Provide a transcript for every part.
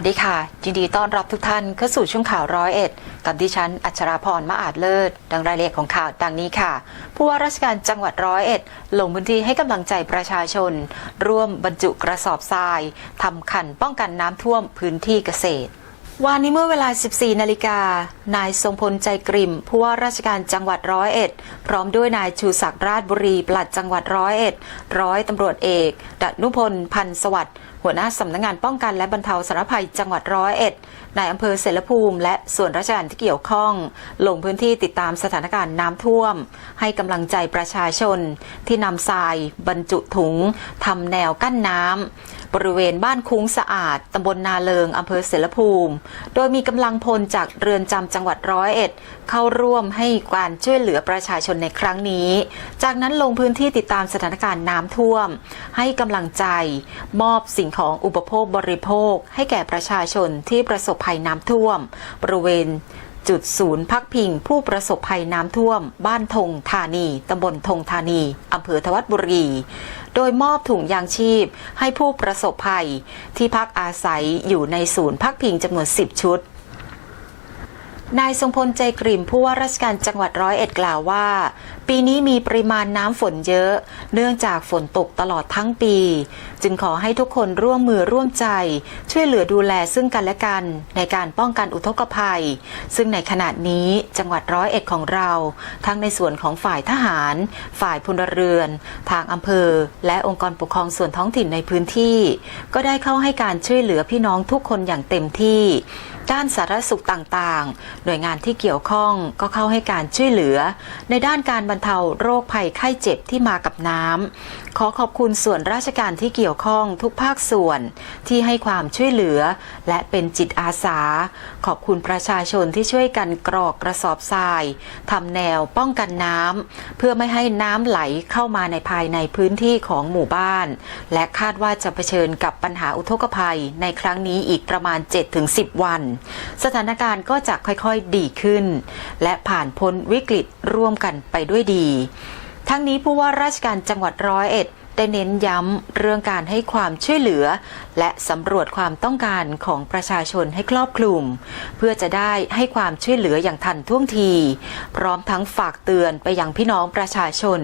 สวัสดีค่ะ ยินดีต้อนรับทุกท่านเข้าสู่ช่วงข่าวร้อยเอ็ดกับดิฉัน อัชราพรมาอาจเลิศ ดังรายละเอียดของข่าวดังนี้ค่ะ ผู้ว่าราชการจังหวัดร้อยเอ็ด ลงพื้นที่ให้กำลังใจประชาชน ร่วมบรรจุกระสอบทรายทำขันป้องกันน้ำท่วมพื้นที่เกษตร วันนี้เมื่อเวลา 14 นาฬิกา นายทรงพลใจกริมผู้ว่าราชการจังหวัดร้อยเอ็ด พร้อมด้วยนายชูศักดิ์ราชบุรีปลัดจังหวัดร้อยเอ็ด ร้อยตำรวจเอกดนุพลพันธ์สวัสดิ์หัวหน้าสำนักงานป้องกันและบรรเทาสาธารณภัยจังหวัดร้อยเอ็ด นายอำเภอเสรภูมิ และส่วนราชการที่เกี่ยวข้อง ลงพื้นที่ติดตามสถานการณ์น้ำท่วม ให้กำลังใจประชาชน ที่นำทราย บรรจุถุงทำแนวกั้นน้ำบริเวณบ้านคุ้งสะอาดตำบลนาเลิงอำเภอเสรภูมิโดยมีกำลังพลจากเรือนจำจังหวัดร้อยเอ็ด เข้าร่วมให้การช่วยเหลือประชาชนในครั้งนี้ จากนั้นลงพื้นที่ติดตามสถานการณ์น้ำท่วม ให้กำลังใจ มอบสิ่งของอุปโภคบริโภค ให้แก่ประชาชนที่ประสบภัยน้ำท่วม บริเวณจุดศูนย์พักพิงผู้ประสบภัยน้ำท่วม บ้านธงธานีตำบลธงธานีอำเภอทวัดบุรี โดยมอบถุงยางชีพให้ผู้ประสบภัย ที่พักอาศัยอยู่ในศูนย์พักพิงจำนวน 10 ชุด นายทรงพลใจกริ่มผู้ว่าราชการจังหวัดร้อยเอ็ดกล่าวว่า ปีนี้มีปริมาณน้ำฝนเยอะ เนื่องจากฝนตกตลอดทั้งปี จึงขอให้ทุกคนร่วมมือร่วมใจ ช่วยเหลือดูแลซึ่งกันและกัน ในการป้องกันอุทกภัย ซึ่งในขณะนี้จังหวัดร้อยเอ็ดของเรา ทั้งในส่วนของฝ่ายทหาร ฝ่ายพลเรือน ทางอำเภอ และองค์กรปกครองส่วนท้องถิ่นในพื้นที่ ก็ได้เข้าให้การช่วยเหลือพี่น้องทุกคนอย่างเต็มที่ ด้านสาธารณสุขต่างๆ หน่วยงานที่เกี่ยวข้องก็เข้าให้การช่วยเหลือ ในด้านการบรรเทาโรคภัยไข้เจ็บที่มากับน้ำขอขอบคุณส่วนราชการที่เกี่ยวข้องทุกภาคส่วนที่ให้ความช่วยเหลือ และเป็นจิตอาสา ขอบคุณประชาชนที่ช่วยกันกรอกกระสอบทรายทำแนวป้องกันน้ำเพื่อไม่ให้น้ำไหลเข้ามาในภายในพื้นที่ของหมู่บ้าน และคาดว่าจะเผชิญกับปัญหาอุทกภัยในครั้งนี้อีกประมาณ 7-10 วัน สถานการณ์ก็จะค่อยๆดีขึ้น และผ่านพ้นวิกฤตร่วมกันไปด้วยดี ทั้งนี้ผู้ว่าราชการจังหวัดร้อยเอ็ด ได้เน้นย้ำเรื่องการให้ความช่วยเหลือ และสำรวจความต้องการของประชาชนให้ครอบคลุม เพื่อจะได้ให้ความช่วยเหลืออย่างทันท่วงที พร้อมทั้งฝากเตือนไปยังพี่น้องประชาชน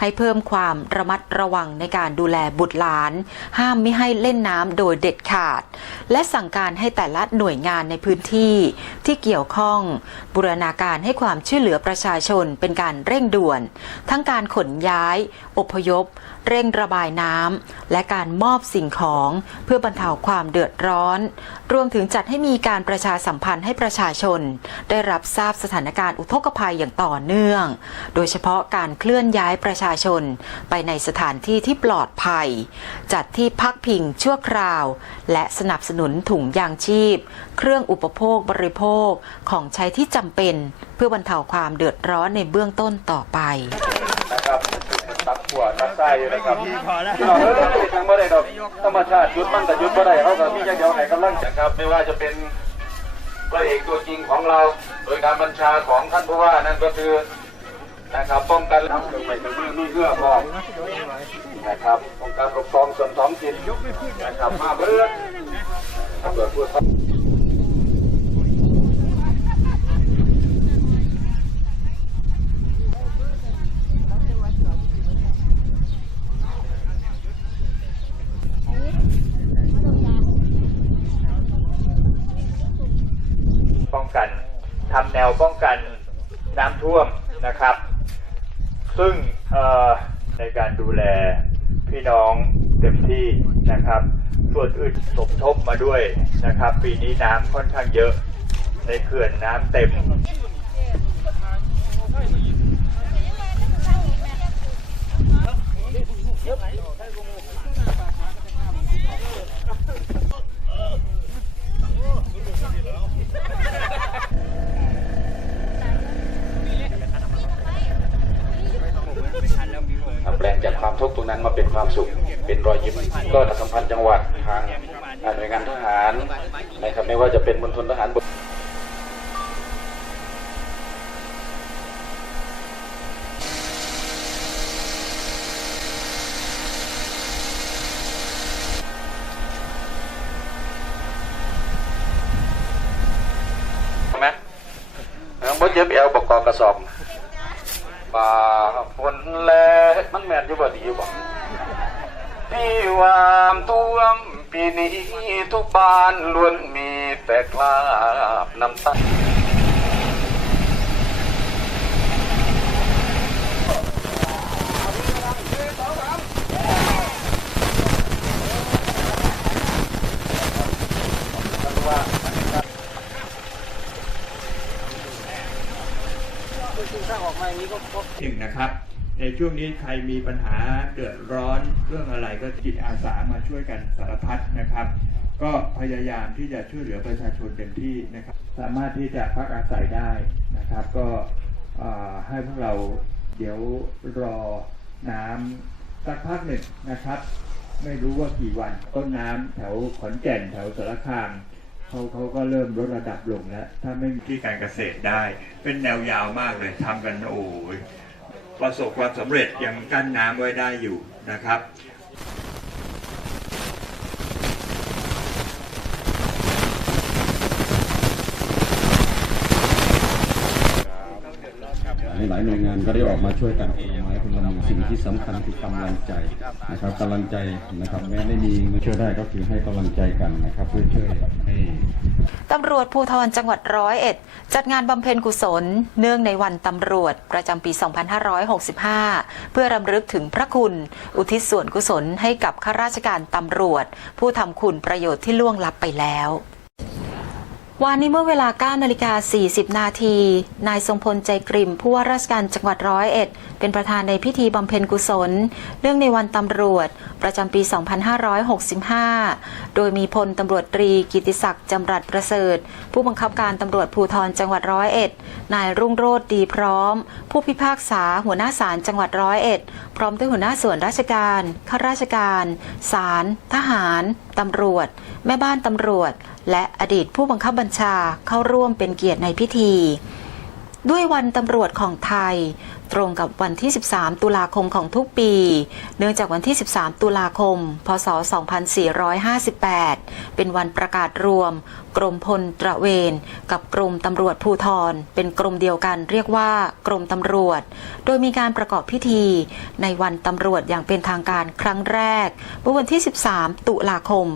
ให้เพิ่มความระมัดระวังในการดูแลบุตรหลาน ห้ามไม่ให้เล่นน้ำโดยเด็ดขาด และสั่งการให้แต่ละหน่วยงานในพื้นที่ที่เกี่ยวข้อง บูรณาการให้ความช่วยเหลือประชาชนเป็นการเร่งด่วน ทั้งการขนย้าย อพยพ เร่งระบายน้ำและการมอบสิ่งของเพื่อบรรเทาความเดือดร้อน รวมถึงจัดให้มีการประชาสัมพันธ์ให้ประชาชน ได้รับทราบสถานการณ์อุทกภัยอย่างต่อเนื่อง โดยเฉพาะการเคลื่อนย้ายประชาชน ไปในสถานที่ที่ปลอดภัย จัดที่พักพิงชั่วคราว และสนับสนุนถุงยางชีพ เครื่องอุปโภคบริโภคของใช้ที่จำเป็น เพื่อบรรเทาความเดือดร้อนในเบื้องต้นต่อไปนะครับ ตัดหัวตัดไส้อยู่นะครับพี่น้องเอ้ยทางบ่ได้ดอกธรรมชาติหยุดมันแต่หยุดบ่ได้เขาก็มีอย่างเดียวให้กำลังใจครับ ไม่ว่าจะเป็นพระเอกตัวจริงของเรา โดยการบัญชาของท่านผู้ว่านั่นก็คือนะครับป้องกันทำเครื่องไม้เครื่องมือมีเพื่อพร้อมนะครับองค์การปกครองส่วนท้องถิ่นนะครับมาเบิดเบิดพูด ป้องกันทำแนวป้องกันน้ำท่วมนะครับ ซึ่งในการดูแลพี่น้องเต็มที่นะครับ ส่วนอื่นสมทบมาด้วยนะครับ ปีนี้น้ำค่อนข้างเยอะในเขื่อนน้ำเต็มแแปลงจากความทุกข์ตรงนั้นมาเป็นความสุข เป็นรอยยิ้ม ก็สัมพันธ์จังหวัดทางหน่วยงานทหารนะครับไม่ว่าจะเป็นมณฑลทหารบกนะเมื่อเจ็บเอวประกอบกระสอบ ป่าฝนแลมันแม่นอยู่บ่ดีบ่พี่วามท่วมปีนี้ทุกบ้านล้วนมีแต่กลาบน้ำตา หนึ่งนะครับ ในช่วงนี้ใครมีปัญหาเดือดร้อนเรื่องอะไรก็จิตอาสามาช่วยกันสารพัดนะครับ ก็พยายามที่จะช่วยเหลือประชาชนเต็มที่นะครับ สามารถที่จะพักอาศัยได้นะครับ ก็ให้พวกเราเดี๋ยวรอน้ำสักพักหนึ่งนะครับ ไม่รู้ว่ากี่วันต้นน้ำแถวขอนแก่นแถวสารคาม เขาเขาก็เริ่มลดระดับลงแล้ว ถ้าไม่มีที่การเกษตรได้ เป็นแนวยาวมากเลยทำกันโอ้ยประสบความสำเร็จยังกั้นน้ำไว้ได้อยู่นะครับหลายหน่วยงานก็ได้ออกมาช่วยกัน คนละไม้คนมือสิ่งที่สำคัญคือกำลังใจนะครับกำลังใจนะครับแม้ไม่มีเงินช่วยได้ก็คือให้กำลังใจกันนะครับเพื่อช่วยให้ตำรวจภูธรจังหวัดร้อยเอ็ดจัดงานบำเพ็ญกุศล เนื่องในวันตำรวจประจำปี 2565 เพื่อรำลึกถึงพระคุณ อุทิศส่วนกุศลให้กับข้าราชการตำรวจ ผู้ทำคุณประโยชน์ที่ล่วงลับไปแล้ว วันนี้เมื่อเวลา 9 นาฬิกา 40 นาที นายทรงพลใจกริมผู้ว่าราชการจังหวัดร้อยเอ็ด เป็นประธานในพิธีบำเพ็ญกุศล เนื่องในวันตำรวจ ประจำปี 2565 โดยมีพลตำรวจตรีกิติศักดิ์จำรัดประเสริฐ ผู้บังคับการตำรวจภูธรจังหวัดร้อยเอ็ด นายรุ่งโรจน์ดีพร้อม ผู้พิพากษาหัวหน้าศาลจังหวัดร้อยเอ็ด พร้อมด้วยหัวหน้าส่วนราชการ ข้าราชการ ศาล ทหาร ตำรวจ แม่บ้านตำรวจ และอดีตผู้บังคับบัญชาเข้าร่วมเป็นเกียรติในพิธี ด้วยวันตำรวจของไทย ตรงกับวันที่ 13 ตุลาคมของทุกปี เนื่องจากวันที่ 13 ตุลาคม พศ 2458 เป็นวันประกาศรวม กรมพลตระเวน กับกรมตำรวจภูธรเป็นกรมเดียวกันเรียกว่ากรมตำรวจ โดยมีการประกอบพิธี ในวันตำรวจอย่างเป็นทางการครั้งแรกเมื่อวันที่ 13 ตุลาคม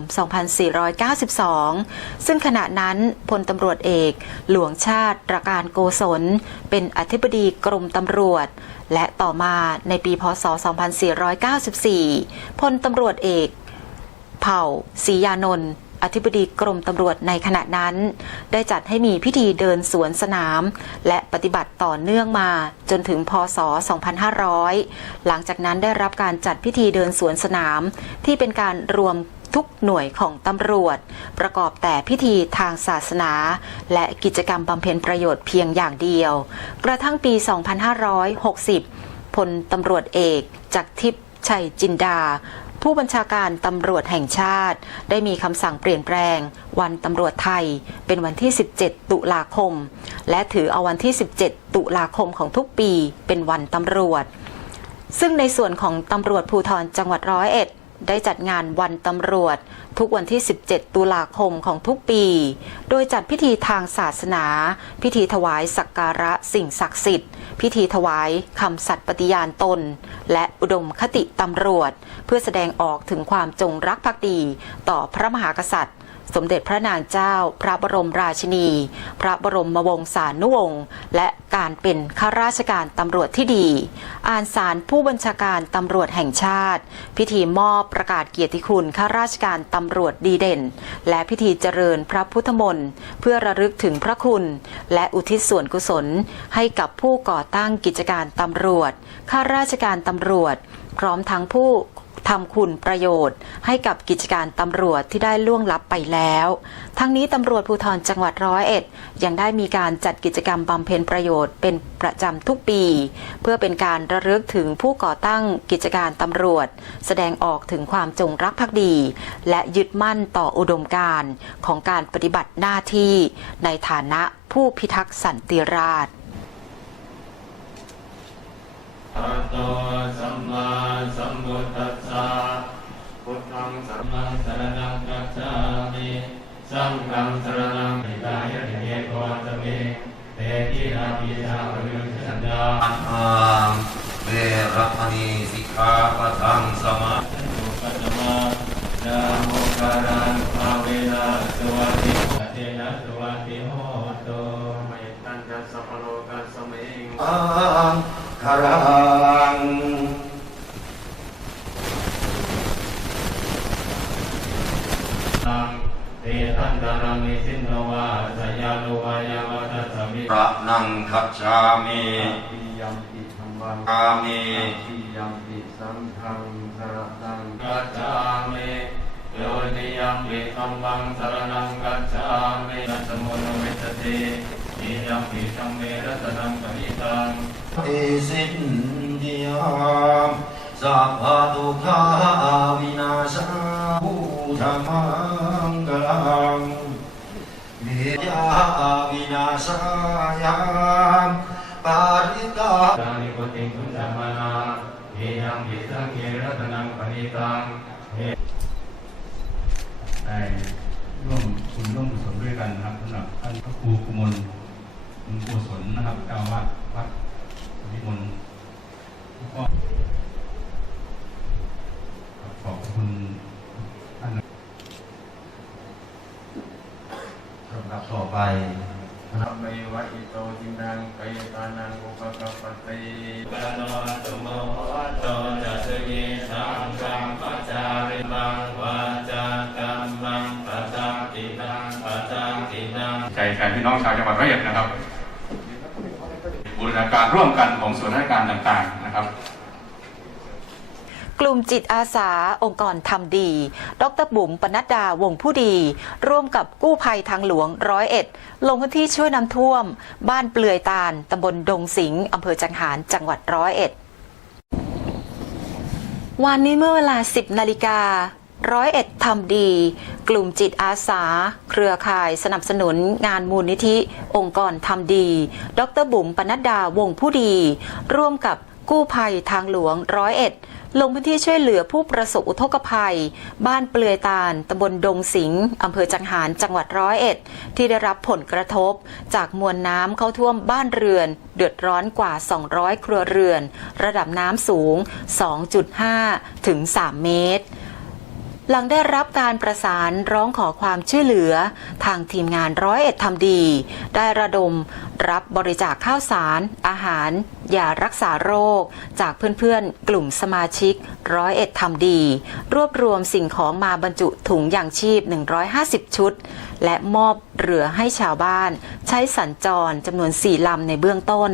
2492 ซึ่งขณะนั้นพลตำรวจเอก หลวงชาติตระการโกศล เป็นอธิบดีกรมตำรวจและต่อมาในปี พศ 2494 พลตำรวจเอก เผ่าศรียานนท์ อธิบดีกรมตำรวจในขณะนั้น ได้จัดให้มีพิธีเดินสวนสนาม และปฏิบัติต่อเนื่องมาจนถึงพศ 2500 หลังจากนั้นได้รับการจัดพิธีเดินสวนสนาม ที่เป็นการรวมทุกหน่วยของตำรวจ ประกอบแต่พิธีทางศาสนา และกิจกรรมบำเพ็ญประโยชน์เพียงอย่างเดียว กระทั่งปี 2560 พลตำรวจเอกจากทิพย์ชัยจินดา ผู้บัญชาการตำรวจแห่งชาติ ได้มีคำสั่งเปลี่ยนแปลง วันตำรวจไทย เป็นวันที่ 17 ตุลาคม และถือเอาวันที่ 17 ตุลาคมของทุกปี เป็นวันตำรวจ ซึ่งในส่วนของตำรวจภูธรจังหวัดร้อยเอ็ดได้จัดงานวันตำรวจ ทุกวันที่ 17 ตุลาคมของทุกปี โดยจัดพิธีทางศาสนา พิธีถวายสักการะสิ่งศักดิ์สิทธิ์ พิธีถวายคำสัตย์ปฏิญาณตน และอุดมคติตำรวจ เพื่อแสดงออกถึงความจงรักภักดีต่อพระมหากษัตริย์ สมเด็จพระนางเจ้า พระบรมราชินี พระบรมวงศานุวงศ์และการเป็นข้าราชการตำรวจที่ดี อ่านสารผู้บัญชาการตำรวจแห่งชาติ พิธีมอบประกาศเกียรติคุณข้าราชการตำรวจดีเด่น และพิธีเจริญพระพุทธมนต์เพื่อระลึกถึงพระคุณ และอุทิศส่วนกุศล ให้กับผู้ก่อตั้งกิจการตำรวจข้าราชการตำรวจ พร้อมทั้งผู้ ทำคุณประโยชน์ ให้กับกิจการตำรวจที่ได้ล่วงลับไปแล้ว ทั้งนี้ตำรวจภูธรจังหวัดร้อยเอ็ด ยังได้มีการจัดกิจกรรมบำเพ็ญประโยชน์เป็นประจำทุกปี เพื่อเป็นการระลึกถึงผู้ก่อตั้งกิจการตำรวจ แสดงออกถึงความจงรักภักดี และยึดมั่นต่ออุดมการณ์ของการปฏิบัติหน้าที่ ในฐานะผู้พิทักษ์สันติราษฎร์ โตสัมมาสัมพุทธัสสะพุทธังสัมมาสรณังกัจฉามิสังฆังสรณังอิกายะเยโกตเมเตทินาปิชาปริยุทธันดาอันอามเวรมณีสิกขาปะทังสมาสุปัสสมานาโมการังภาเวนะสวัสดิเตนะสวัสดิโหตุเมตตัญจะสัพพโลกัสสมิงอัง คารังตังเตตันตรังนิสินโนวาสยานุวายาวัตสมิพระนังคัจฉามิปิยัมปิธรรมังอามิปิยัมปิสังฆังสรณังกัจฉามิโยนิยัมปิธัมมังสรณังกัจฉามินัสสมุนเวสตินิยัมปิธัมเมรัตนังปณิตัง ติสินทิยามสัพพะทุกขาวินาศาภูธรรมังกลังวิยาวินาศายามปาริกาตานิโกติคุณธรรมนาเฮยังปิสังเกรัตนังปณิตังเฮได้ร่วมคุณร่วมกุศลด้วยกันนะครับสำหรับท่านพระครูกุมลคุณกุศลนะครับเจ้าอาวาดวัด วิมลก็ขอบคุณท่านลำดับต่อไปธรรมวะอิโตจินังกายตานังอุปกัปติปะโนตุโมโตจัสยิสังกังปัจจาริมังวาจากัมมังปัจจาตินังปัจจาตินังใจแทนพี่น้องชาวจังหวัดร้อยเอ็ดนะครับ บูรณาการร่วมกันของส่วนราชการต่างๆนะครับกลุ่มจิตอาสาองค์กรทำดี ดรบุ๋มปนัดดาวงผู้ดี ร่วมกับกู้ภัยทางหลวงร้อยเอ็ดลงพื้นที่ช่วยน้ำท่วม บ้านเปลือยตาลตำบลดงสิงห์อำเภอจังหารจังหวัดร้อยเอ็ด วันนี้เมื่อเวลา 10 นาฬิกา ร้อยเอ็ดทำดี กลุ่มจิตอาสา เครือข่ายสนับสนุนงานมูลนิธิ องค์กรทำดี ดรบุ๋มปนัดดาวงผู้ดี ร่วมกับกู้ภัยทางหลวงร้อยเอ็ดลงพื้นที่ช่วยเหลือผู้ประสบอุทกภัย บ้านเปลือยตาลตำบลดงสิงห์อำเภอจังหารจังหวัดร้อยเอ็ด ที่ได้รับผลกระทบ จากมวลน้ำเข้าท่วมบ้านเรือน เดือดร้อนกว่า 200 ครัวเรือน ระดับน้ำสูง 2.5 ถึง 3 เมตร หลังได้รับการประสานร้องขอความช่วยเหลือ ทางทีมงานร้อยเอ็ดทำดี ได้ระดมรับบริจาคข้าวสาร อาหารยารักษาโรค จากเพื่อนๆ กลุ่มสมาชิกร้อยเอ็ดทำดี รวบรวมสิ่งของมาบรรจุถุงอย่างชีพ 150 ชุด และมอบเรือให้ชาวบ้าน ใช้สัญจรจำนวน 4 ลำในเบื้องต้น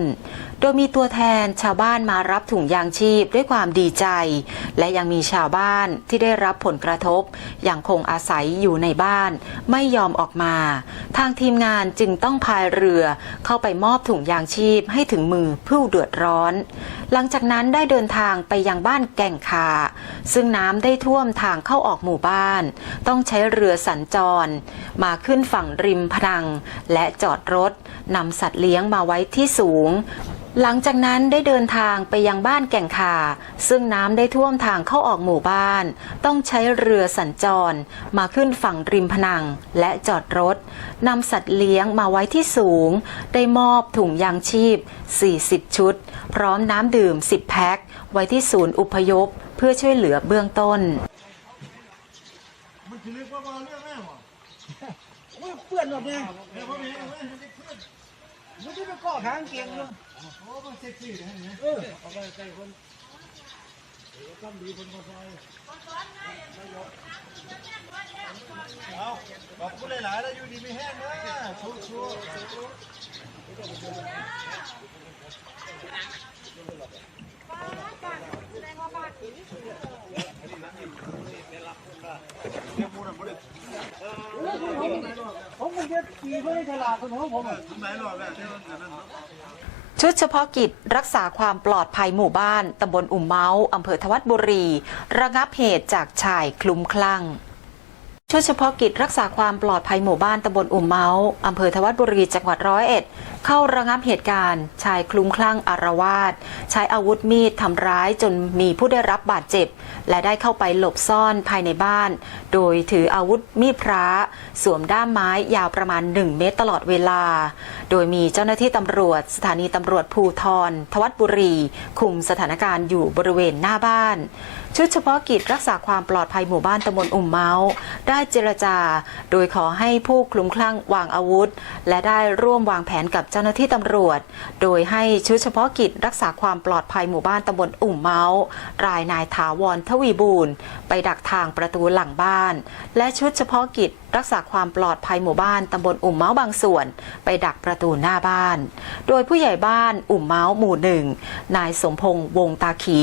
โดยมีตัวแทนชาวบ้านมารับถุงยางชีพด้วยความดีใจ และยังมีชาวบ้านที่ได้รับผลกระทบ ยังคงอาศัยอยู่ในบ้าน ไม่ยอมออกมา ทางทีมงานจึงต้องพายเรือเข้าไปมอบถุงยางชีพให้ถึงมือผู้เดือดร้อน หลังจากนั้นได้เดินทางไปยังบ้านแก่งคา ซึ่งน้ำได้ท่วมทางเข้าออกหมู่บ้าน ต้องใช้เรือสัญจร มาขึ้นฝั่งริมพนัง และจอดรถนำสัตว์เลี้ยงมาไว้ที่สูงหลังจากนั้นได้เดินทางไปยังบ้านแก่งคา ซึ่งน้ำได้ท่วมทางเข้าออกหมู่บ้าน ต้องใช้เรือสัญจร มาขึ้นฝั่งริมพนัง และจอดรถนำสัตว์เลี้ยงมาไว้ที่สูง ได้มอบถุงยางชีพ 40 ชุด พร้อมน้ำดื่ม 10 แพ็ค ไว้ที่ศูนย์อุพยพ เพื่อช่วยเหลือเบื้องต้น เปื่อนแบบนี้มันจะไปก่อข้างเกียงเลยเออเอาขอบคุณหลายๆแล้วอยู่ดีไม่แห้งนะชูชูผมคงจะขี่ไม่ได้ฉลาดคนของผมอะทำไมหรอแบบนี้มันนั้น ชุดเฉพาะกิจรักษาความปลอดภัยหมู่บ้านตำบลอุ่มเมาอำเภอทวัดบุรี ระงับเหตุจากชายคลุ้มคลั่ง ชุดเฉพาะกิจรักษาความปลอดภัยหมู่บ้านตำบลอุ่มเมาส์อำเภอทวัดบุรีจังหวัดร้อยเอ็ด เข้าระงับเหตุการณ์ ชายคลุ้มคลั่งอารวาสใช้อาวุธมีดทำร้ายจนมีผู้ได้รับบาดเจ็บ และได้เข้าไปหลบซ่อนภายในบ้าน โดยถืออาวุธมีดพระสวมด้ามไม้ยาวประมาณ 1 เมตรตลอดเวลา โดยมีเจ้าหน้าที่ตำรวจ สถานีตำรวจภูทรทวัดบุรี คุมสถานการณ์อยู่บริเวณหน้าบ้าน ชุดเฉพาะกิจรักษาความปลอดภัยหมู่บ้านตำบลอุ่มเมาส์ได้เจรจา โดยขอให้ผู้คลุ้มคลั่งวางอาวุธ และได้ร่วมวางแผนกับเจ้าหน้าที่ตำรวจ โดยให้ชุดเฉพาะกิจรักษาความปลอดภัยหมู่บ้านตำบลอุ่มเมาส์รายนายถาวรทวีบูรณ์ไปดักทางประตูหลังบ้าน และชุดเฉพาะกิจรักษาความปลอดภัยหมู่บ้านตำบลอุ่มเมาส์บางส่วน ไปดักประตูหน้าบ้าน โดยผู้ใหญ่บ้านอุ่มเมาส์หมู่หนึ่งนายสมพงษ์วงตาขี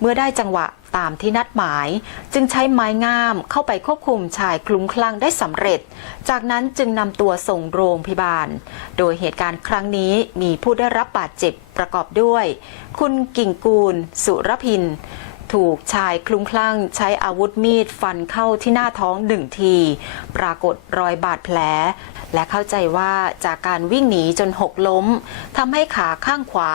เมื่อได้จังหวะ ตามที่นัดหมาย จึงใช้ไม้งามเข้าไปควบคุมชายคลุ้มคลั่งได้สำเร็จ จากนั้นจึงนำตัวส่งโรงพยาบาล โดยเหตุการณ์ครั้งนี้มีผู้ได้รับบาดเจ็บประกอบด้วย คุณกิ่งกูล สุรพินถูกชายคลุ้มคลั่งใช้อาวุธมีดฟันเข้าที่หน้าท้องหนึ่งที ปรากฏรอยบาดแผล และเข้าใจว่าจากการวิ่งหนีจนหกล้มทำให้ขาข้างขวา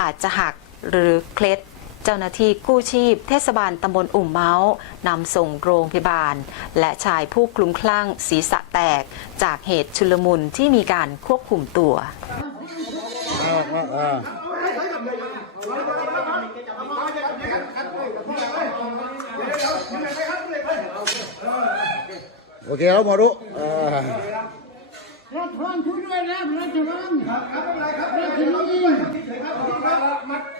อาจจะหักหรือเคล็ด เจ้าหน้าที่กู้ชีพ เทศบาลตำบลอุ่มเมาส์นำส่งโรงพยาบาล และชายผู้คลุ้มคลั่งศีรษะแตก จากเหตุชุลมุนที่มีการควบคุมตัว โอเคแล้วหมอรุอ่ารัฐบาลช่วยด้วยนะรัฐบาลรัฐบาลอ่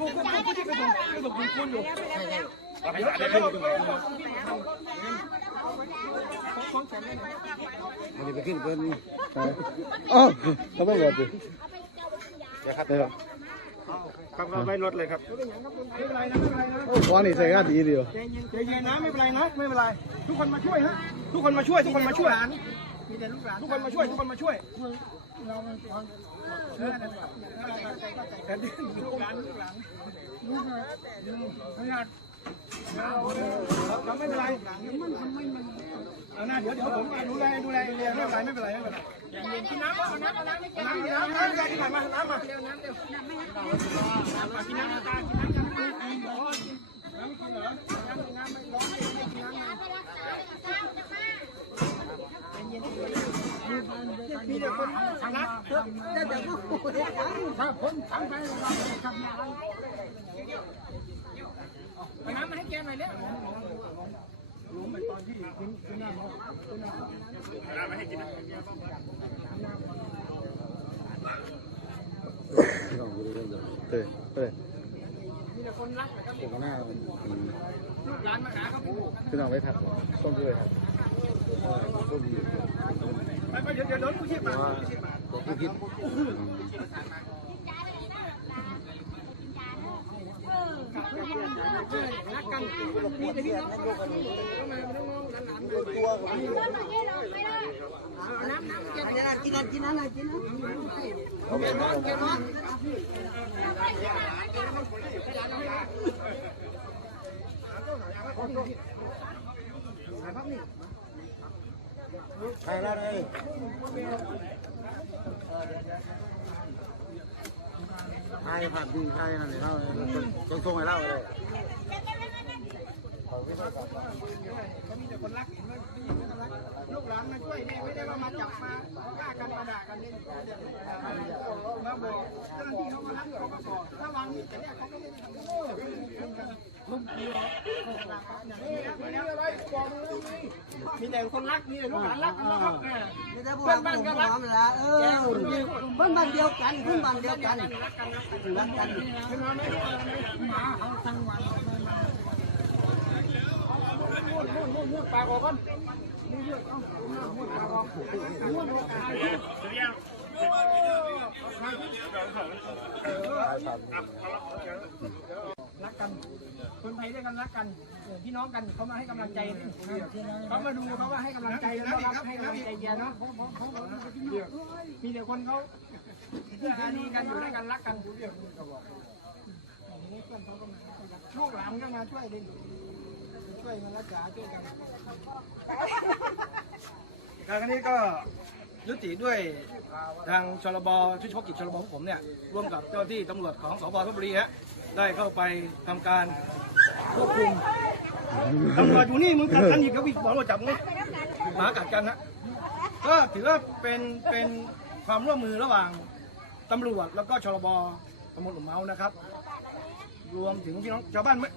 มันจะไปขึ้นเป็นอ๋อเขาไม่หมดดินะครับเดี๋ยวครับไปรถเลยครับไม่เป็นไรนะไม่เป็นไรนะโอ้ฟ้อนนี่ใส่งานดีเดียวใจเย็นใจเย็นนะไม่เป็นไรนะไม่เป็นไร ทุกคนมาช่วยฮะทุกคนมาช่วย ทุกคนมาช่วยมีแต่ลูกหลานทุกคนมาช่วยทุกคนมาช่วยเราเป็นคน แต่ดิลูกหลานลูกหลานลูกหลานลูกหลานเราไม่เป็นไรมันทำไมมันเอาหน้าเดี๋ยวเดี๋ยวผมดูแลดูแลเองไม่เป็นไรไม่เป็นไรไม่เป็นไรกินน้ำเอาน้ำเอาน้ำน้ำน้ำน้ำน้ำที่ไหนมาน้ำมาเร็วน้ำเร็วน้ำไม่ให้กินน้ำตากินน้ำยังไม่กินน้ำไม่กินเหรอน้ำน้ำไม่ร้อนไม่กินน้ำ มีแต่คนรักแต่แต่ก็ถ้าคนทำไปเราทำงานเอาน้ำมาให้แกหน่อยเร็วรู้ไหมตอนที่กินกินน้ำกินน้ำมาให้กินเต้เต้มีแต่คนรักนะครับผมหน้าลูกหลานมาหาครับพี่น้องไว้ทักส้มด้วยครับส้มไปไป เดี๋ยวเดี๋ยวรถกู้ชีพมาว่าผู้คิดรักกันมีแต่พี่น้องเขารักกันต้องมาไม่ต้องมองหลานๆมาตัวน้ำน้ำกินกินกินอะไรกินนะแกนอนแกนอน ใครแล้วเลยใครผ่านดีใครนั่นเลยเล่าเลยจงทรงให้เล่าเลยมีแต่คนรักเห็นไหมลูกหลานมาช่วยแม่ไม่ได้ว่ามาจับมาฆ่ากันมาด่ากันนี่มาบอกเจ้าหน้าที่เขามารับเขาก็บอกถ้าวางมีดแต่เนี่ยเขาก็ไม่ได้ทำลูกเดียวอย่างนี้นะไม่ได้อะไรบอกมีแต่คนรัก มีแต่ลูกหลานรักกันนะครับเออนี่ถ้าพวกเพื่อเรานบ้านก็พรักร้อมแล้วเออเพื่อนบ้านเดียวกันเพื่อนบ้านเดียวกันรักกันรักกันรักกันขึ้นมาไหมหมาเขาทั้งวันม้วนม้วนม้วนม้วนปากออกก่อนม้วนเอ้าม้วนปากออกม้วนปากออก รักกัน คนไทยด้วยกันรักกันเออพี่น้องกันเขามาให้กำลังใจเขามาดูเขาว่าให้กำลังใจแล้วรับให้กำลังใจเยอะเนาะมีแต่คนเขาเพื่ออารีกันอยู่ด้วยกันรักกันลูกหลานก็มาช่วยดิช่วยมารักษาช่วยกันการครั้งนี้ก็ยุติด้วยทางชลบชุดเฉพาะกิจชลบของผมเนี่ยร่วมกับเจ้าหน้าที่ตำรวจของสพทุบุรีฮะ ได้เข้าไปทำการควบคุมตำรวจอยู่นี่มึงกัดกันอีกเขาอีกบอกว่าจับมึงหมากัดกันนะก็ถือว่าเป็นเป็นความร่วมมือระหว่างตำรวจแล้วก็ชลบตำบลหลุมเมานะครับ รวมถึงพี่น้องชาวบ้านไม่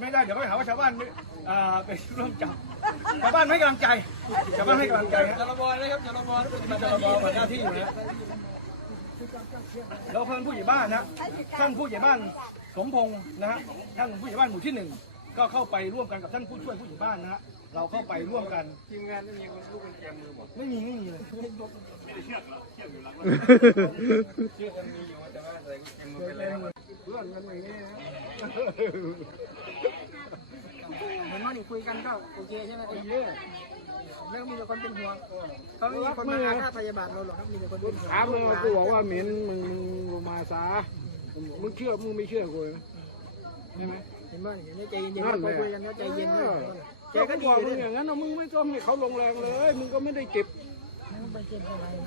ไม่ได้เดี๋ยวเขาหาว่าชาวบ้านไม่อ่าไปร่วมจับชาวบ้านให้กำลังใจชาวบ้านให้กำลังใจจรบนะครับจรบจรบปฏิบัติหน้าที่อยู่นะ แล้วเพื่อนผู้ใหญ่บ้านนะท่านผู้ใหญ่บ้านสมพงษ์นะฮะท่านผู้ใหญ่บ้านหมู่ที่หนึ่งก็เข้าไปร่วมกันกับท่านผู้ช่วยผู้ใหญ่บ้านนะฮะเราเข้าไปร่วมกันทีมงานไม่มีลูกกุญแจมือหมดไม่มีไม่มีเลยเพื่อนกันอย่างนี้นะเหมือนว่านี่คุยกันก็โอเคใช่ไหมโอเค แล้วมีแต่คนเป็นห่วงเขาไม่มีคนมาอาฆาตพยาบาทเราหรอกมีแต่คนเป็นห่วงถามมึงกูบอกว่าเหม็นมึงมึงลงมาซะมึงเชื่อมึงไม่เชื่อกูนะใช่ไหมเห็นไหมเห็นไหมใจเย็นๆเราคุยกันก็ใจเย็นด้วยแกแกก็ก็ดีบอกเลมึยงอย่างนั้นนะมึงไม่ต้องให้เขาลงแรงเลย มึงก็ไม่ได้เก็บ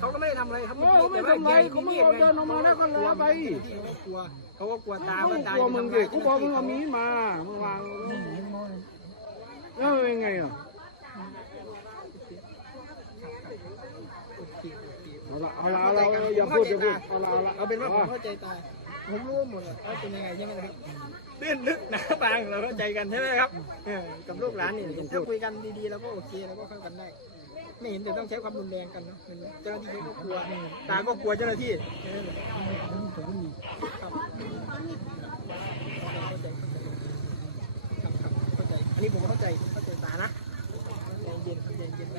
เขาก็ไม่ได้ทำอะไรครับเออไม่ทำไรเขาไม่เอาเดินออกมาแล้วก็แล้วไปเขาก็กลัวเขาก็กลัวตากูว่าตายกลัวมึงดิกูบอกมึงเอามีดมามึงวางแล้วเป็นไงอะ เอาละเอาละเอาละอย่าพูดอย่าพูดเอาละเอาละเอาเป็นว่าผมเข้าใจตายผมรู้หมดเลยว่าเป็นยังไงใช่ไหมครับตื้นลึกหนาบางเราเข้าใจกันใช่ไหมครับเออกับลูกหลานนี่ถ้าคุยกันดีๆเราก็โอเคเราก็เข้ากันได้ไม่เห็นจะต้องใช้ความรุนแรงกันเนาะเจ้าหน้าที่เขาก็กลัวตาก็กลัวเจ้าหน้าที่เออครับเข้าใจครับครับเข้าใจอันนี้ผมเข้าใจเข้าใจตานะใจเย็นใจเย็นไป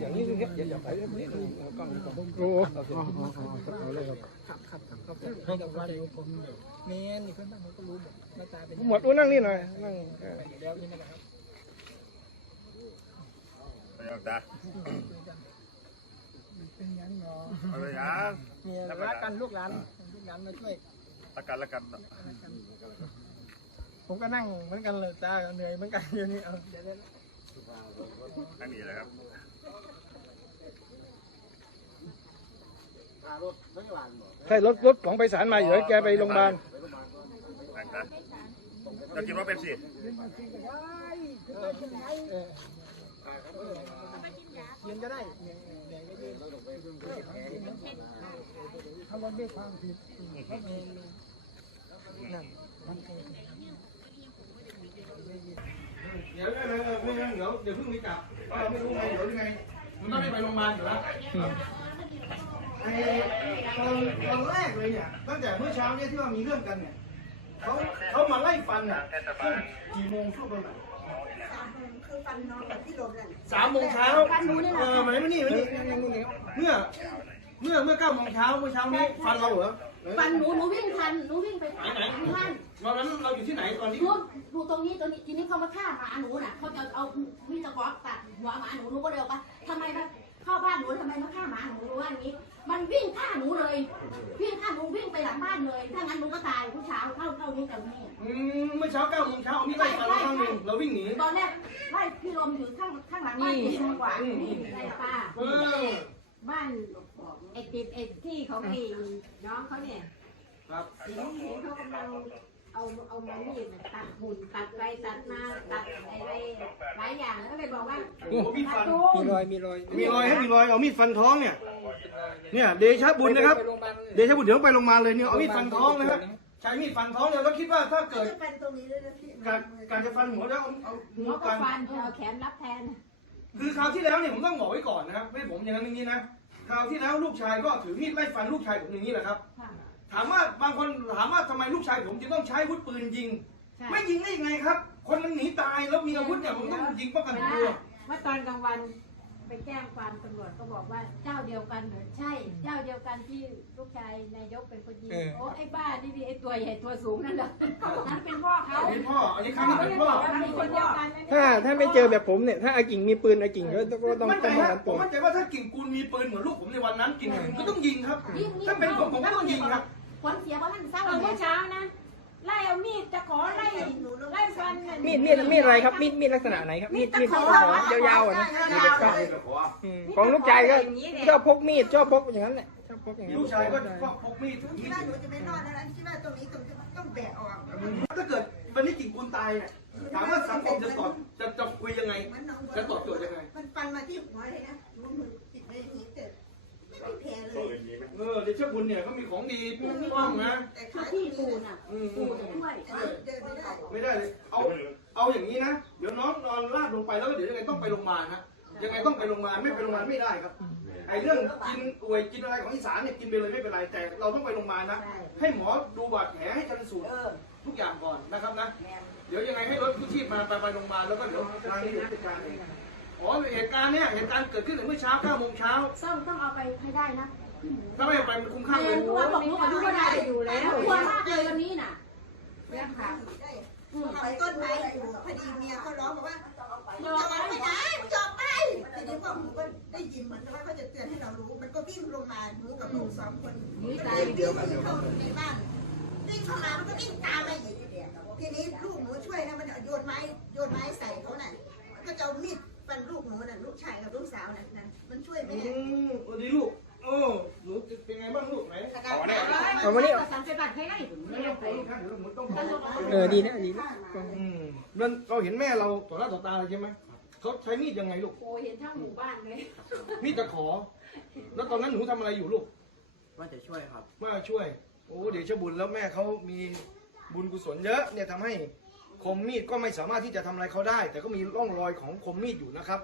อย่างนี้คืออย่าอย่าไปเรื่องนี้กล้องกล้องโอ้เอาเลยครับครับครับครับเข้าใจเข้าใจผมแม่นี่เพื่อนบ้านเขาก็รู้หมดหน้าตาเป็นหมดอู้นั่งนี่หน่อยนั่งเดี๋ยวนี่นะครับเป็นยังเนาะอะไรนะมีรักกันลูกหลานลูกหลานมาช่วยละกันละกันผมก็นั่งเหมือนกันเลยตาเหนื่อยเหมือนกันเดี๋ยวนี้เอาเดี๋ยวได้นั่นนี่แหละครับ ใช่รถรถของไปสารมาอยู่ให้แกไปโรงพยาบาลนะจะกินว่าเป็นสิยืนก็ได้แดงก็ยืนถ้ามันไม่ความผิดนั่นเดี๋ยวเดี๋ยวเดี๋ยวเพิ่งไปกลับเราไม่รู้ไงเดี๋ยวยังไงมันต้องไปโรงพยาบาลอยู่แล้ว ไอ้ตอนตอนแรกเลยเนี่ยตั้งแต่เมื่อเช้าเนี่ยที่ว่ามีเรื่องกันเนี่ยเขาเขามาไล่ฟันอะช่วงกี่โมงช่วงตอนไหนสามโมงเช้าเออมาไม่นี่มานี่เมื่อเมื่อเมื่อเก้าโมงเช้าเมื่อเช้านี้ฟันเราเหรอฟันหนูหนูวิ่งทันหนูวิ่งไปไหนไหนที่บ้านตอนนั้นเราอยู่ที่ไหนตอนนี้หนูดูตรงนี้ตรงนี้ทีนี้เขามาฆ่าหมาหนูน่ะเขาจะเอามีดตะกอกตัดหัวหมาหนูหนูก็เลยบอกว่าทำไมมา เข้าบ้านหนูทำไมมาฆ่าหมาหนูหนูว่าอย่างนี้ มันวิ่งฆ่าหนูเลย วิ่งฆ่าหนูวิ่งไปหลังบ้านเลย ถ้างั้นหนูก็ตายผู้เช้าเข้าเข้านี้กับนี่อืมเมื่อเช้าเก้าโมงเช้าเอามีดไล่ฟันเราครั้งหนึ่งเราวิ่งหนีตอนแรกไล่พี่ลมอยู่ข้างข้างหลังบ้านนี่กว่านี่ไอ้ป้าเออบ้านไอ้ติดไอ้ที่ของไอ้น้องเขาเนี่ยครับ เห็นเห็นเขากำลัง เอาเอามามีดตัดหุ่นตัดไปตัดมาตัดอะไรหลายอย่างแล้วก็เลยบอกว่าโอ้มีดฟันมีรอยมีรอยมีรอยให้มีรอยเอามีดฟันท้องเนี่ย เนี่ยเดชะบุญนะครับ ไปโรงพยาบาลเดชะบุญเดี๋ยวไปโรงพยาบาลเลยเนี่ยเอามีดฟันท้องนะครับช้มีดฟันท้องเลยแล้วคิดว่าถ้าเกิดจะเป็นตรงนี้ด้วยนะพี่การการจะฟันหัวแล้วเอาเอาหัวเอาก็การฟันเอาแขนรับแทน คือคราวที่แล้วเนี่ยผมต้องบอกไว้ก่อนนะครับไม่ใช่ผมอย่างนั้นอย่างนี้นะคราวที่แล้วลูกชายก็ถือมีดไล่ฟันลูกชายผมอย่างนี้แหละครับ ค่ะ ถามว่าบางคนถามว่าทำไมลูกชายผมจึงต้องใช้อาวุธปืนยิง ใช่ไม่ยิงได้ยังไงครับ คนมันหนีตายแล้วมีอาวุธเนี่ยผมต้องยิงป้องกันตัว เมื่อตอนกลางวัน ไปแจ้งความตำรวจก็บอกว่าเจ้าเดียวกันเหรอใช่ เจ้าเดียวกันที่ลูกชายนายกเป็นคนยิงโอ้ไอ้บ้านี่ดิไอ้ตัวใหญ่ตัวสูงนั่นเหรอนั้นเป็นพ่อเขาอันนี้พ่อ อันนี้ครั้งนี้เป็นพ่อเป็นคนเดียวกันถ้าถ้าไม่เจอแบบผมเนี่ยถ้าอากิ่งมีปืนอากิ่งก็ก็ต้องมั่นใจต้องป้องว่ากันผตัมวมั่นใจว่าถ้ากิ่งกูลมีปืนเหมือนลูกผมในวันนั้นกิ่งกูลก็ต้องยิงครับถ้าเป็นผมผมก็ต้องยิงครับ ผลเสียเพราะท่านเศร้าเมื่อเช้านะ ไล่เอามีดจะขอไล่ไล่ฟันน่ะมีดมีดมีดอะไรครับมีดมีดลักษณะไหนครับมีดมีดขอยาวๆอะนะมีดก็อืมของลูกชายก็ชอบพกมีดชอบพกอย่างนั้นแหละชอบพกอย่างนั้นลูกชายก็ก็พกมีดถือมีคิดดว่าหนูจะไม่รอดแล้วนะคิดว่าตรงนี้ตรงต้องแบกออกถ้าเกิดวันนี้กิ่งกูลตายเนี่ยถามว่าสังคมจะตอบจะจะคุยยังไง มันน้องจะตอบโจทย์ยังไงมันฟันมาที่หัวเลยนะรู้มือติดในนี้แต่ ไม่มีแผลเลย เออเดชบุญเนี่ยเขามีของดีปกป้องนะ แต่คือขาที่ปูน่ะอืมปูจะช่วย เดินไม่ได้ไม่ได้เลยเอา เอาอย่างนี้นะ เดี๋ยวน้องนอนราบลงไปแล้วก็เดี๋ยวยังไงต้องไปโรงพยาบาลนะ ยังไงต้องไปโรงพยาบาลไม่ไปโรงพยาบาลไม่ได้ครับ ไอ้เรื่องกินอวยกินอะไรของอีสานเนี่ยกินไปเลยไม่เป็นไรแต่เราต้องไปโรงพยาบาลนะ ให้หมอดูบาดแผลให้ชันสูตรทุกอย่างก่อนนะครับนะเดี๋ยวยังไงให้รถกู้ชีพมาไปไปโรงพยาบาลแล้วก็เดี๋ยวทางนี้เดี๋ยวจัดการเอง อ๋อเหตุการณ์เนี่ยเหตุการณ์เกิดขึ้นเมื่อเช้า9โมงเช้าส้มต้องเอาไปให้ได้นะพี่หมูถ้าไม่ไปมันคุ้มค่าเอเลอยเพราะว่าบอกลูกอายุก็ได้อยู่แล้วกลัวมากเลยวันนี้น่ะได้ทำต้นไม้อยู่พอดีเมียเขาร้องบอกว่าจะออกไปไหนจะออกไปทีนี้พ่อหมูก็ได้ยินเหมือนว่าเขาจะเตือนให้เรารู้ มันก็วิ่งลงมาหนูกับลูกสองคนก็เลยวิ่งเข้าในบ้านวิ่งเข้ามามันก็วิ่งตามมาอีกทีนี้ลูกหนูช่วยนะมันโยนไม้โยนไม้ใส่เขาน่ะก็จะเอามีด ฟันลูกหนูน่ะลูกชายกับลูกสาวน่ะนั่นมันช่วยไหมอืเนี่ยมวันนี้ลูกโอ้หนูเป็นไงบ้างลูกไหนเอามานี่ก็สั่งไปบัตรให้ได้ถึงไม่ต้องไปเออดีนะดีนะอืมเราเราเห็นแม่เราต่อหน้าต่อตาเลยใช่ไหมเขาใช้มีดยังไงลูก โอ้เห็นทั้งหมู่บ้านเลยมีดตะขอ แล้วตอนนั้นหนูทำอะไรอยู่ลูก ว่าจะช่วยครับว่าช่วย โอ้ เดี๋ยวชะบุญแล้วแม่เขามีบุญกุศลเยอะเนี่ยทำให้ คมมีดก็ไม่สามารถที่จะทำอะไรเขาได้ แต่ก็มีร่องรอยของคมมีดอยู่นะครับ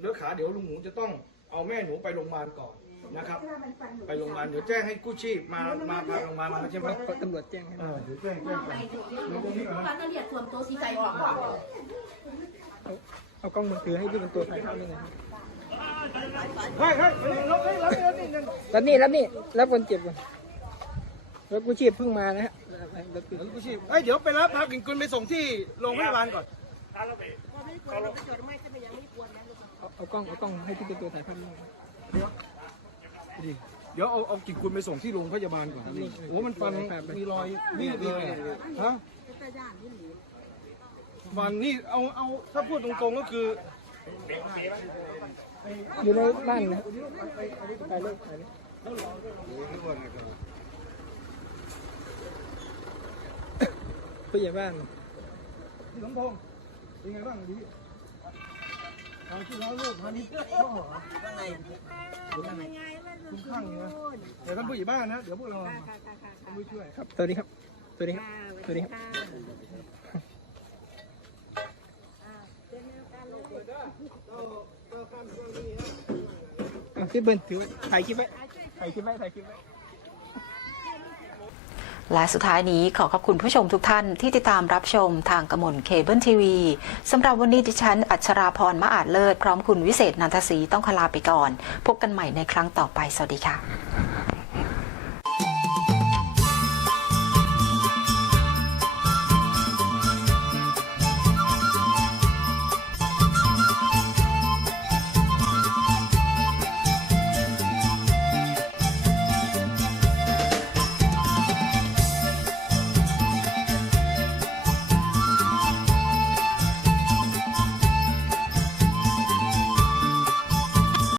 เลือขาเดี๋ยวลุงหมูจะต้องเอาแม่หนูไปโรงพยาบาลก่อนนะครับ ไปโรงพยาบาลเดี๋ยวแจ้งให้กู้ชีพมามาพาโรงพยาบาลมาแล้วใช่ไหมตำรวจแจ้งให้เออเดี๋ยวแจ้งแจ้งไปไปถึงการเรียกส่วนตัวสีใจออกเอากล้องมือถือให้พี่เป็นตัวถ่ายภาพนี่ไงเฮ้ยเฮ้ยเฮ้ยรับให้รับให้รับนี่นั่นรับนี่รับนี่รับคนเจ็บก่อนรถกู้ชีพเพิ่งมานะฮะ รถกู้กู้ชีพเฮ้ยเดี๋ยวไปรับพากิ่งกุลไปส่งที่โรงพยาบาลก่อนเอาเอากล้องเอากล้องให้พี่เป็นตัวถ่ายภาพนี่ไงเดี๋ยวเอาเอากิ่งกุลไปส่งที่โรงพยาบาลก่อนโอ้มันฟันมีรอยมีดเลยอะฮะฟันนี่เอาเอาถ้าพูดตรงๆก็คืออยู่ในบ้านนะถ่ายเลยถ่ายเลย ผู้ใหญ่บ้านพี่สมพงษ์เป็นไงบ้างดีเอาที่ร้อยลูกมานี่พ่อเหรอข้างในข้างในคุ้มข้างนะเดี๋ยวท่านผู้ใหญ่บ้านนะ เดี๋ยวพวกเรามาผู้ช่วยครับสวัสดีครับสวัสดีครับสวัสดีครับอะพี่เบิร์นถือไว้ถ่ายคลิปไว้ถ่ายคลิปไว้ถ่ายคลิปไว้ และสุดท้ายนี้ขอขอบคุณผู้ชมทุกท่านที่ติดตามรับชมทางกระมวลเคเบิลทีวีสำหรับวันนี้ดิฉัน อัชราพรมะอาจเลิศ พร้อมคุณวิเศษนันทศรีต้องคลาไปก่อน พบกันใหม่ในครั้งต่อไป สวัสดีค่ะ